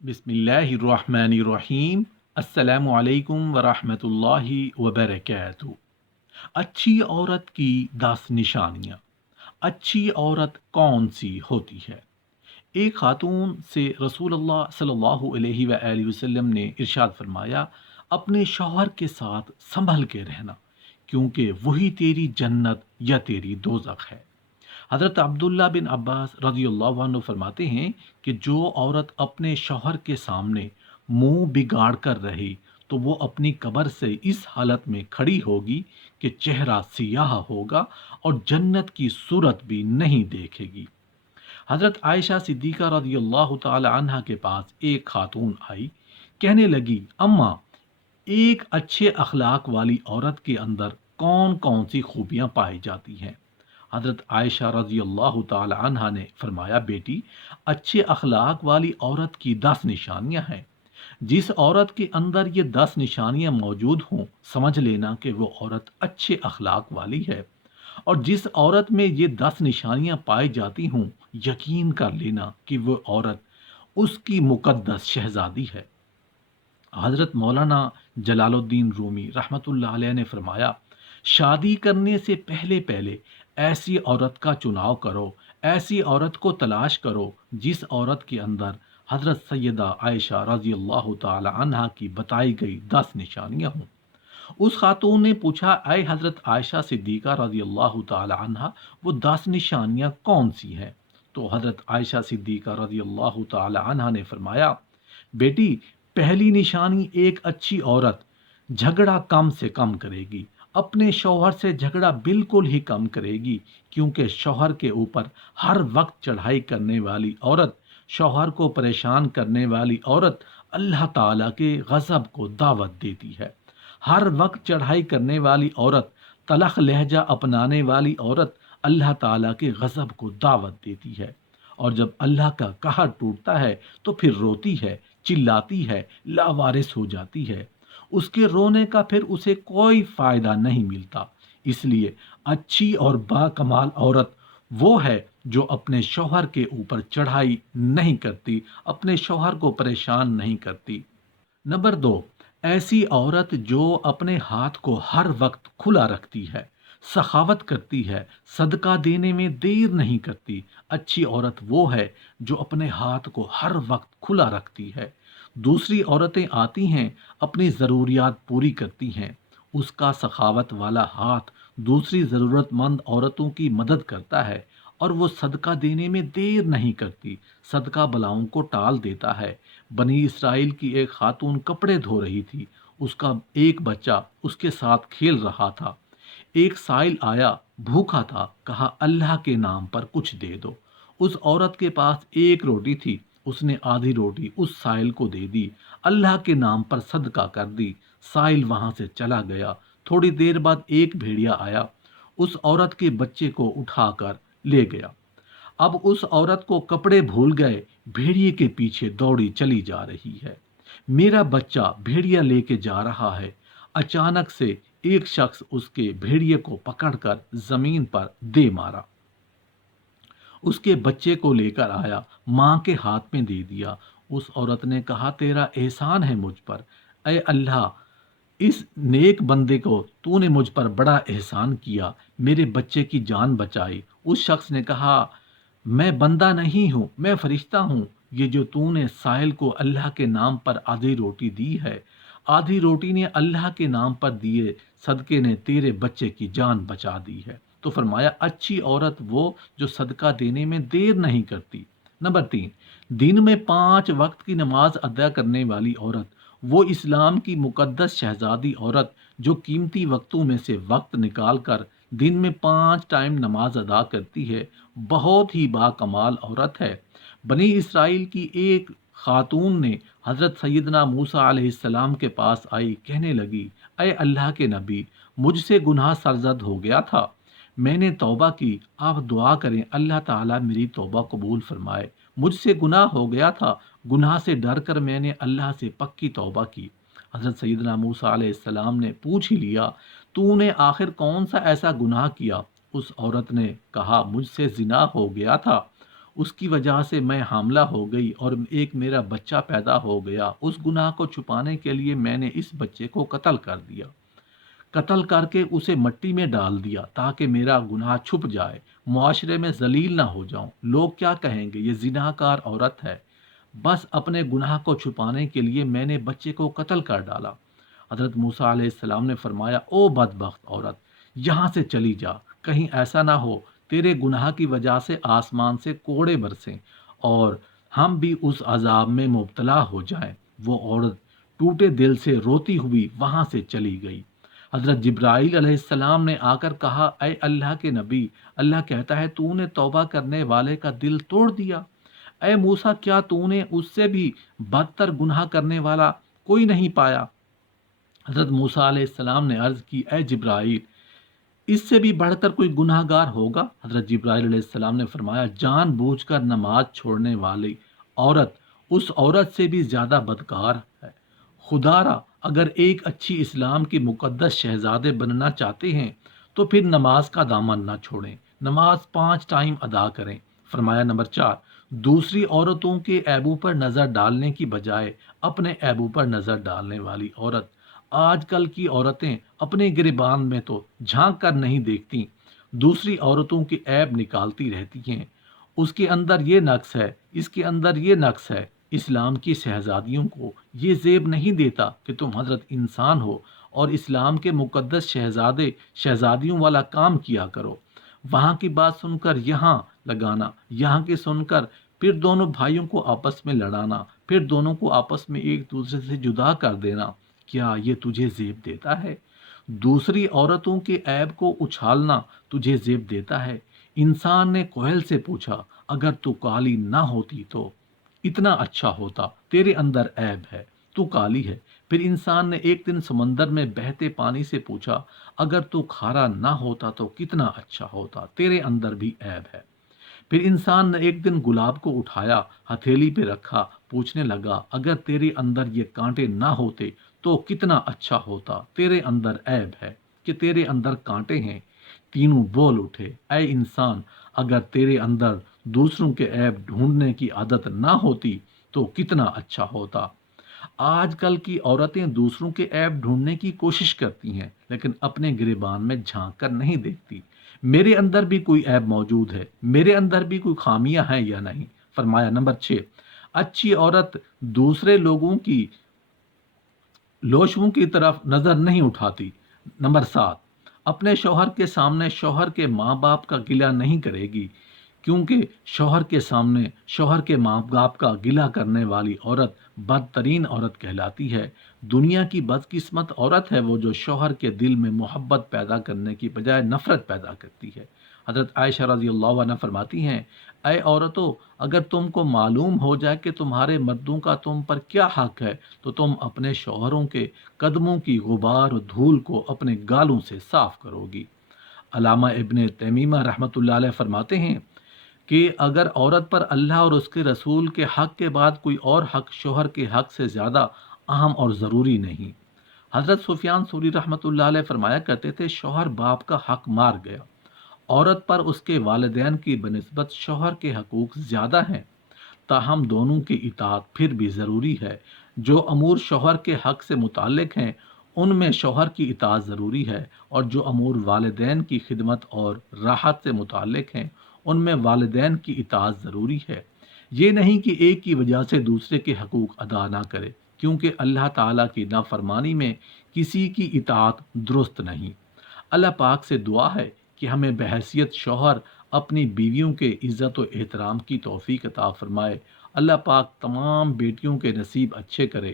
بسم اللہ الرحمن الرحیم۔ السلام علیکم ورحمۃ اللہ وبرکاتہ۔ اچھی عورت کی 10 نشانیاں۔ اچھی عورت کون سی ہوتی ہے؟ ایک خاتون سے رسول اللہ صلی اللہ علیہ وآلہ وسلم نے ارشاد فرمایا، اپنے شوہر کے ساتھ سنبھل کے رہنا، کیونکہ وہی تیری جنت یا تیری دوزخ ہے۔ حضرت عبداللہ بن عباس رضی اللہ عنہ فرماتے ہیں کہ جو عورت اپنے شوہر کے سامنے منہ بگاڑ کر رہی تو وہ اپنی قبر سے اس حالت میں کھڑی ہوگی کہ چہرہ سیاہ ہوگا اور جنت کی صورت بھی نہیں دیکھے گی۔ حضرت عائشہ صدیقہ رضی اللہ تعالی عنہا کے پاس ایک خاتون آئی، کہنے لگی، اماں، ایک اچھے اخلاق والی عورت کے اندر کون کون سی خوبیاں پائی جاتی ہیں؟ حضرت عائشہ رضی اللہ تعالی عنہا نے فرمایا، بیٹی، اچھے اخلاق والی عورت کی 10 نشانیاں ہیں۔ جس عورت کے اندر یہ 10 نشانیاں موجود ہوں، سمجھ لینا کہ وہ عورت اچھے اخلاق والی ہے، اور جس عورت میں یہ 10 نشانیاں پائی جاتی ہوں، یقین کر لینا کہ وہ عورت اس کی مقدس شہزادی ہے۔ حضرت مولانا جلال الدین رومی رحمۃ اللہ علیہ نے فرمایا، شادی کرنے سے پہلے پہلے ایسی عورت کا چناؤ کرو، ایسی عورت کو تلاش کرو جس عورت کے اندر حضرت سیدہ عائشہ رضی اللہ تعالی عنہا کی بتائی گئی 10 نشانیاں ہوں۔ اس خاتون نے پوچھا، اے حضرت عائشہ صدیقہ رضی اللہ تعالی عنہا، وہ 10 نشانیاں کون سی ہیں؟ تو حضرت عائشہ صدیقہ رضی اللہ تعالی عنہا نے فرمایا، بیٹی، پہلی نشانی، ایک اچھی عورت جھگڑا کم سے کم کرے گی، اپنے شوہر سے جھگڑا بالکل ہی کم کرے گی، کیونکہ شوہر کے اوپر ہر وقت چڑھائی کرنے والی عورت، شوہر کو پریشان کرنے والی عورت اللہ تعالیٰ کے غضب کو دعوت دیتی ہے۔ ہر وقت چڑھائی کرنے والی عورت، تلخ لہجہ اپنانے والی عورت اللہ تعالیٰ کے غضب کو دعوت دیتی ہے، اور جب اللہ کا قہر ٹوٹتا ہے تو پھر روتی ہے، چلاتی ہے، لاوارث ہو جاتی ہے۔ اس کے رونے کا پھر اسے کوئی فائدہ نہیں ملتا۔ اس لیے اچھی اور با کمال عورت وہ ہے جو اپنے شوہر کے اوپر چڑھائی نہیں کرتی، اپنے شوہر کو پریشان نہیں کرتی۔ نمبر 2، ایسی عورت جو اپنے ہاتھ کو ہر وقت کھلا رکھتی ہے، سخاوت کرتی ہے، صدقہ دینے میں دیر نہیں کرتی۔ اچھی عورت وہ ہے جو اپنے ہاتھ کو ہر وقت کھلا رکھتی ہے۔ دوسری عورتیں آتی ہیں، اپنی ضروریات پوری کرتی ہیں، اس کا سخاوت والا ہاتھ دوسری ضرورت مند عورتوں کی مدد کرتا ہے، اور وہ صدقہ دینے میں دیر نہیں کرتی، صدقہ بلاؤں کو ٹال دیتا ہے۔ بنی اسرائیل کی ایک خاتون کپڑے دھو رہی تھی، اس کا ایک بچہ اس کے ساتھ کھیل رہا تھا۔ ایک سائل آیا، بھوکا تھا، کہا، اللہ کے نام پر کچھ دے دو۔ اس عورت کے پاس ایک روٹی تھی، اس نے آدھی روٹی اس سائل کو دے دی، اللہ کے نام پر صدقہ کر دی۔ سائل وہاں سے چلا گیا۔ تھوڑی دیر بعد ایک بھیڑیا آیا، اس عورت کے بچے کو اٹھا کر لے گیا۔ اب اس عورت کو کپڑے بھول گئے، بھیڑیے کے پیچھے دوڑی چلی جا رہی ہے۔ میرا بچہ بھیڑیا لے کے جا رہا ہے۔ اچانک سے ایک شخص اس کے بھیڑیے کو پکڑ کر زمین پر دے مارا۔ اس کے بچے کو لے کر آیا، ماں کے ہاتھ میں دے دیا۔ اس عورت نے کہا، تیرا احسان ہے مجھ پر، اے اللہ، اس نیک بندے کو تو نے مجھ پر بڑا احسان کیا، میرے بچے کی جان بچائی۔ اس شخص نے کہا، میں بندہ نہیں ہوں، میں فرشتہ ہوں۔ یہ جو تو نے سائل کو اللہ کے نام پر آدھی روٹی دی ہے، آدھی روٹی نے اللہ کے نام پر دیے صدقے نے تیرے بچے کی جان بچا دی ہے۔ تو فرمایا، اچھی عورت وہ جو صدقہ دینے میں دیر نہیں کرتی۔ نمبر 3، دن میں 5 وقت کی نماز ادا کرنے والی عورت وہ اسلام کی مقدس شہزادی عورت جو قیمتی وقتوں میں سے وقت نکال کر دن میں 5 ٹائم نماز ادا کرتی ہے، بہت ہی با کمال عورت ہے۔ بنی اسرائیل کی ایک خاتون نے حضرت سیدنا موسیٰ علیہ السلام کے پاس آئی، کہنے لگی، اے اللہ کے نبی، مجھ سے گناہ سرزد ہو گیا تھا، میں نے توبہ کی، آپ دعا کریں اللہ تعالیٰ میری توبہ قبول فرمائے۔ مجھ سے گناہ ہو گیا تھا، گناہ سے ڈر کر میں نے اللہ سے پکی توبہ کی۔ حضرت سیدنا موسیٰ علیہ السلام نے پوچھ ہی لیا، تو نے آخر کون سا ایسا گناہ کیا؟ اس عورت نے کہا، مجھ سے زنا ہو گیا تھا۔ اس کی وجہ سے میں حاملہ ہو گئی اور ایک میرا بچہ پیدا ہو گیا، اس گناہ کو چھپانے کے لیے میں نے اس بچے کو قتل کر دیا، قتل کر کے اسے مٹی میں ڈال دیا تاکہ میرا گناہ چھپ جائے، معاشرے میں ذلیل نہ ہو جاؤں، لوگ کیا کہیں گے، یہ زناکار عورت ہے۔ بس اپنے گناہ کو چھپانے کے لیے میں نے بچے کو قتل کر ڈالا۔ حضرت موسیٰ علیہ السلام نے فرمایا، او بدبخت عورت، یہاں سے چلی جا، کہیں ایسا نہ ہو تیرے گناہ کی وجہ سے آسمان سے کوڑے برسیں اور ہم بھی اس عذاب میں مبتلا ہو جائیں۔ وہ عورت ٹوٹے دل سے روتی ہوئی وہاں سے چلی گئی۔ حضرت جبرائیل علیہ السلام نے آ کر کہا، اے اللہ کے نبی، اللہ کہتا ہے تو نے توبہ کرنے والے کا دل توڑ دیا۔ اے موسیٰ، کیا تو نے اس سے بھی بدتر گناہ کرنے والا کوئی نہیں پایا؟ حضرت موسیٰ علیہ السلام نے عرض کی، اے جبرائیل، اس سے بھی بڑھ کر کوئی گناہ گار ہوگا؟ حضرت جبرائیل علیہ السلام نے فرمایا، جان بوجھ کر نماز چھوڑنے والی عورت اس عورت سے بھی زیادہ بدکار ہے۔ خدا را، اگر ایک اچھی اسلام کی مقدس شہزادے بننا چاہتے ہیں تو پھر نماز کا دامن نہ چھوڑیں، نماز 5 ٹائم ادا کریں۔ فرمایا نمبر 4، دوسری عورتوں کے عیبوں پر نظر ڈالنے کی بجائے اپنے عیبوں پر نظر ڈالنے والی عورت۔ آج کل کی عورتیں اپنے گریبان میں تو جھانک کر نہیں دیکھتی، دوسری عورتوں کے عیب نکالتی رہتی ہیں۔ اس کے اندر یہ نقص ہے، اس کے اندر یہ نقص ہے۔ اسلام کی شہزادیوں کو یہ زیب نہیں دیتا کہ تم حضرت انسان ہو اور اسلام کے مقدس شہزادیوں والا کام کیا کرو۔ وہاں کی بات سن کر یہاں لگانا، یہاں کی سن کر پھر دونوں بھائیوں کو آپس میں لڑانا، پھر دونوں کو آپس میں ایک دوسرے سے جدا کر دینا، کیا یہ تجھے زیب دیتا ہے؟ دوسری عورتوں کے عیب کو اچھالنا تجھے زیب دیتا ہے؟ انسان نے کوئل سے پوچھا، اگر تو کالی نہ ہوتی تو اتنا اچھا ہوتا، تیرے اندر عیب ہے، تو کالی ہے۔ پھر انسان نے ایک دن سمندر میں بہتے پانی سے پوچھا، اگر تو کھارا نہ ہوتا تو کتنا اچھا ہوتا، تیرے اندر بھی عیب ہے۔ پھر انسان نے ایک دن گلاب کو اٹھایا، ہتھیلی پہ رکھا، پوچھنے لگا، اگر تیرے اندر یہ کانٹے نہ ہوتے تو کتنا اچھا ہوتا، تیرے اندر عیب ہے کہ تیرے اندر کانٹے ہیں۔ تینوں بول اٹھے، اے انسان، اگر تیرے اندر دوسروں کے عیب ڈھونڈنے کی عادت نہ ہوتی تو کتنا اچھا ہوتا۔ آج کل کی عورتیں دوسروں کے عیب ڈھونڈنے کی کوشش کرتی ہیں لیکن اپنے گریبان میں جھانک کر نہیں دیکھتی، میرے اندر بھی کوئی عیب موجود ہے، میرے اندر بھی کوئی خامیاں ہیں یا نہیں۔ فرمایا نمبر 6، اچھی عورت دوسرے لوگوں کی لوشوں کی طرف نظر نہیں اٹھاتی۔ نمبر 7، اپنے شوہر کے سامنے شوہر کے ماں باپ کا گلہ نہیں کرے گی، کیونکہ شوہر کے سامنے شوہر کے ماں باپ کا گلہ کرنے والی عورت بدترین عورت کہلاتی ہے۔ دنیا کی بدقسمت عورت ہے وہ جو شوہر کے دل میں محبت پیدا کرنے کی بجائے نفرت پیدا کرتی ہے۔ حضرت عائشہ رضی اللہ عنہ فرماتی ہیں، اے عورتوں، اگر تم کو معلوم ہو جائے کہ تمہارے مردوں کا تم پر کیا حق ہے تو تم اپنے شوہروں کے قدموں کی غبار و دھول کو اپنے گالوں سے صاف کرو گی۔ علامہ ابن تیمیہ رحمۃ اللہ علیہ فرماتے ہیں کہ اگر عورت پر اللہ اور اس کے رسول کے حق کے بعد کوئی اور حق شوہر کے حق سے زیادہ اہم اور ضروری نہیں۔ حضرت سفیان ثوری رحمۃ اللہ علیہ فرمایا کرتے تھے، شوہر باپ کا حق مار گیا، عورت پر اس کے والدین کی بنسبت شوہر کے حقوق زیادہ ہیں، تاہم دونوں کی اطاعت پھر بھی ضروری ہے۔ جو امور شوہر کے حق سے متعلق ہیں ان میں شوہر کی اطاعت ضروری ہے، اور جو امور والدین کی خدمت اور راحت سے متعلق ہیں ان میں والدین کی اطاعت ضروری ہے۔ یہ نہیں کہ ایک کی وجہ سے دوسرے کے حقوق ادا نہ کرے، کیونکہ اللہ تعالیٰ کی نافرمانی میں کسی کی اطاعت درست نہیں۔ اللہ پاک سے دعا ہے کہ ہمیں بحیثیت شوہر اپنی بیویوں کے عزت و احترام کی توفیق عطا فرمائے۔ اللہ پاک تمام بیٹیوں کے نصیب اچھے کرے۔